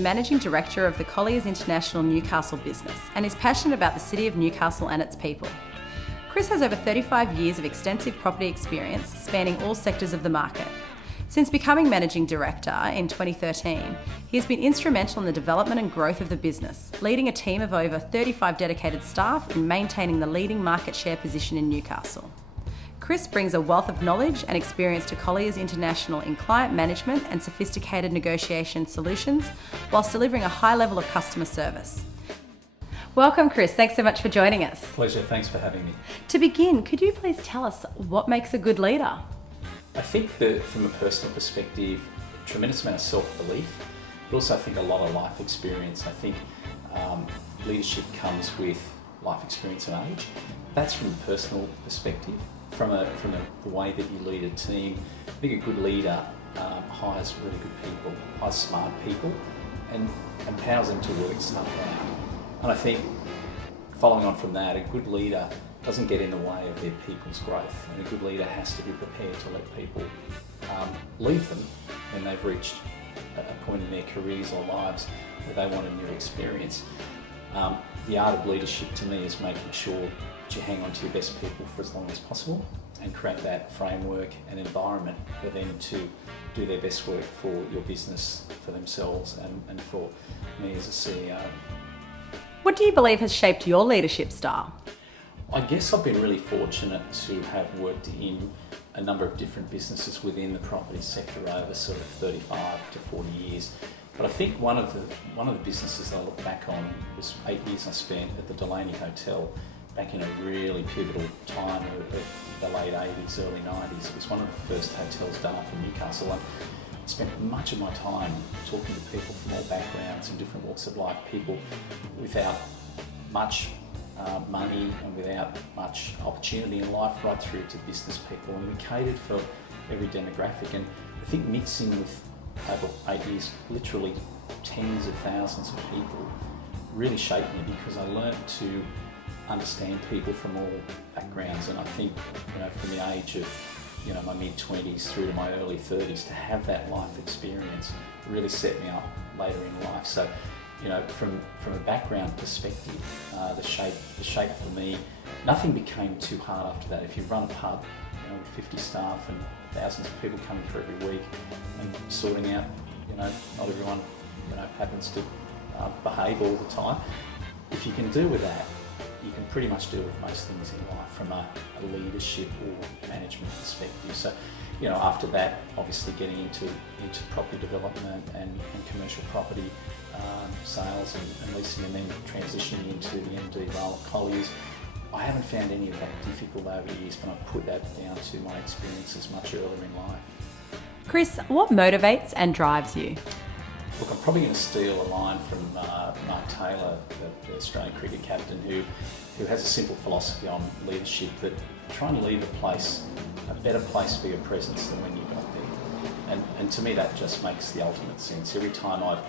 the Managing Director of the Colliers International Newcastle business and is passionate about the City of Newcastle and its people. Chris has over 35 years of extensive property experience spanning all sectors of the market. Since becoming Managing Director in 2013, he has been instrumental in the development and growth of the business, leading a team of over 35 dedicated staff in maintaining the leading market share position in Newcastle. Chris brings a wealth of knowledge and experience to Colliers International in client management and sophisticated negotiation solutions, whilst delivering a high level of customer service. Welcome, Chris. Thanks so much for joining us. Pleasure. Thanks for having me. To begin, could you please tell us what makes a good leader? I think that from a personal perspective, a tremendous amount of self-belief, but also I think a lot of life experience. I think leadership comes with life experience and age. That's from a personal perspective. From the way that you lead a team, I think a good leader hires really good people, hires smart people, and empowers them to work stuff out. And I think following on from that, a good leader doesn't get in the way of their people's growth, and a good leader has to be prepared to let people leave them when they've reached a point in their careers or lives where they want a new experience. The art of leadership to me is making sure that you hang on to your best people for as long as possible and create that framework and environment for them to do their best work for your business, for themselves, and for me as a CEO. What do you believe has shaped your leadership style? I guess I've been really fortunate to have worked in a number of different businesses within the property sector over sort of 35 to 40 years. But I think one of the businesses I look back on was 8 years I spent at the Delaney Hotel back in a really pivotal time of the late 80s, early 90s. It was one of the first hotels done up in Newcastle. And I spent much of my time talking to people from all backgrounds and different walks of life, people without much money and without much opportunity in life, right through to business people, and we catered for every demographic. And I think mixing with over 8 years, literally tens of thousands of people, really shaped me because I learned to understand people from all backgrounds. And I think, from the age of my mid-20s through to my early 30s, to have that life experience really set me up later in life. So, from a background perspective, the shape for me, nothing became too hard after that. If you run a pub, with 50 staff and thousands of people coming through every week and sorting out, not everyone, happens to behave all the time. If you can deal with that, you can pretty much deal with most things in life from a leadership or management perspective. So, after that, obviously getting into property development and commercial property sales and leasing, and then transitioning into the MD role at Colliers. I haven't found any of that difficult over the years, but I put that down to my experiences much earlier in life. Chris, what motivates and drives you? Look, I'm probably going to steal a line from Mark Taylor, the Australian cricket captain, who has a simple philosophy on leadership, that trying to leave a better place for your presence than when you got there. And to me, that just makes the ultimate sense. Every time I've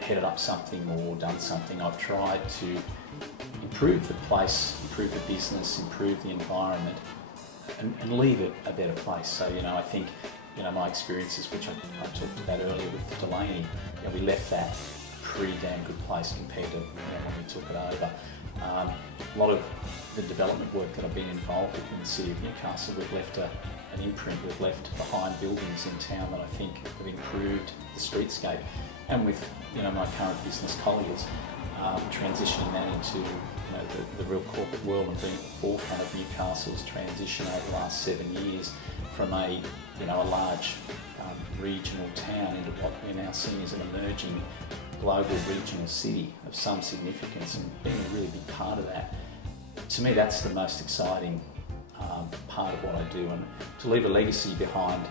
headed up something or done something, I've tried to improve the place, improve the business, improve the environment, and leave it a better place. So, I think, my experiences, which I talked about earlier with Delaney, we left that pretty damn good place compared to when we took it over. A lot of the development work that I've been involved with in the City of Newcastle, we've left an imprint. We've left behind buildings in town that I think have improved the streetscape. And with my current business, Colliers, transitioning that into the real corporate world and being at the forefront of Newcastle's transition over the last 7 years from a large regional town into what we're now seeing as an emerging global regional city of some significance, and being a really big part of that. To me, that's the most exciting part of what I do, and to leave a legacy behind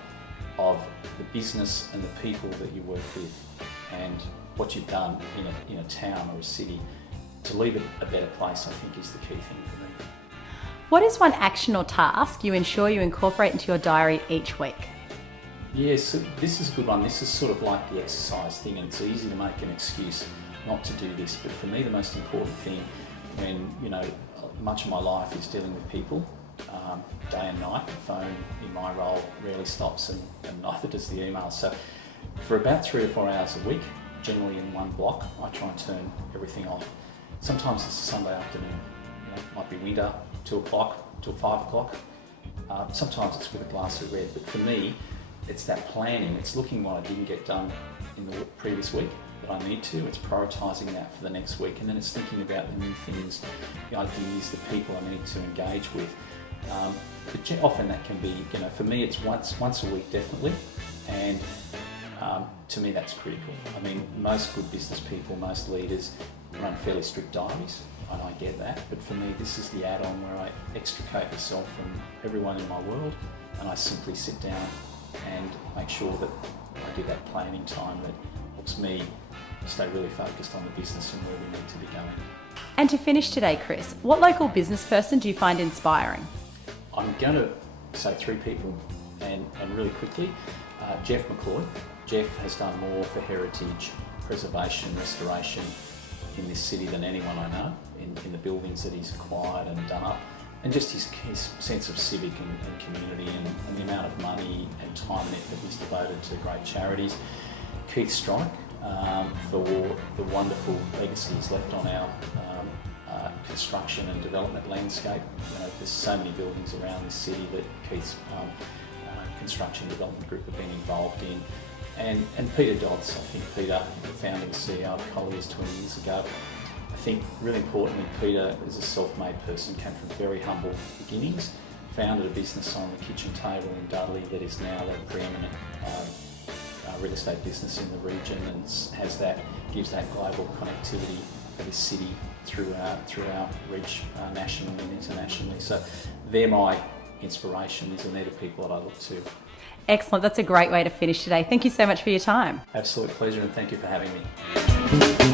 of the business and the people that you work with and what you've done in a town or a city. To leave it a better place, I think, is the key thing for me. What is one action or task you ensure you incorporate into your diary each week? Yes, so this is a good one. This is sort of like the exercise thing, and it's easy to make an excuse not to do this. But for me, the most important thing when, much of my life is dealing with people, day and night. The phone in my role rarely stops, and neither does the email. So for about 3 or 4 hours a week, generally in one block. I try and turn everything off. Sometimes it's a Sunday afternoon, it might be winter, 2 o'clock till 5 o'clock. Sometimes it's with a glass of red, but for me, it's that planning. It's looking what I didn't get done in the previous week that I need to. It's prioritising that for the next week, and then it's thinking about the new things, the ideas, the people I need to engage with. But often that can be, for me, it's once a week definitely, and to me that's critical. I mean, most good business people, most leaders run fairly strict diaries, and I get that, but for me this is the add-on where I extricate myself from everyone in my world, and I simply sit down and make sure that I do that planning time that helps me stay really focused on the business and where we need to be going. And to finish today, Chris, what local business person do you find inspiring? I'm going to say 3 people, and really quickly. Jeff McCloy. Jeff has done more for heritage, preservation, restoration in this city than anyone I know, in the buildings that he's acquired and done up, and just his sense of civic and community and the amount of money and time and effort he's devoted to great charities. Keith Strike, for the wonderful legacy he's left on our construction and development landscape. There's so many buildings around this city that Keith's construction development group have been involved in. And Peter Dodds, I think Peter, the founding CEO of Colliers 20 years ago. I think really importantly, Peter is a self-made person, came from very humble beginnings, founded a business on the kitchen table in Dudley that is now the preeminent real estate business in the region, and gives that global connectivity for this city through our reach nationally and internationally. So they're my inspirations, and they're the people that I look to. Excellent. That's a great way to finish today. Thank you so much for your time. Absolute pleasure, and thank you for having me.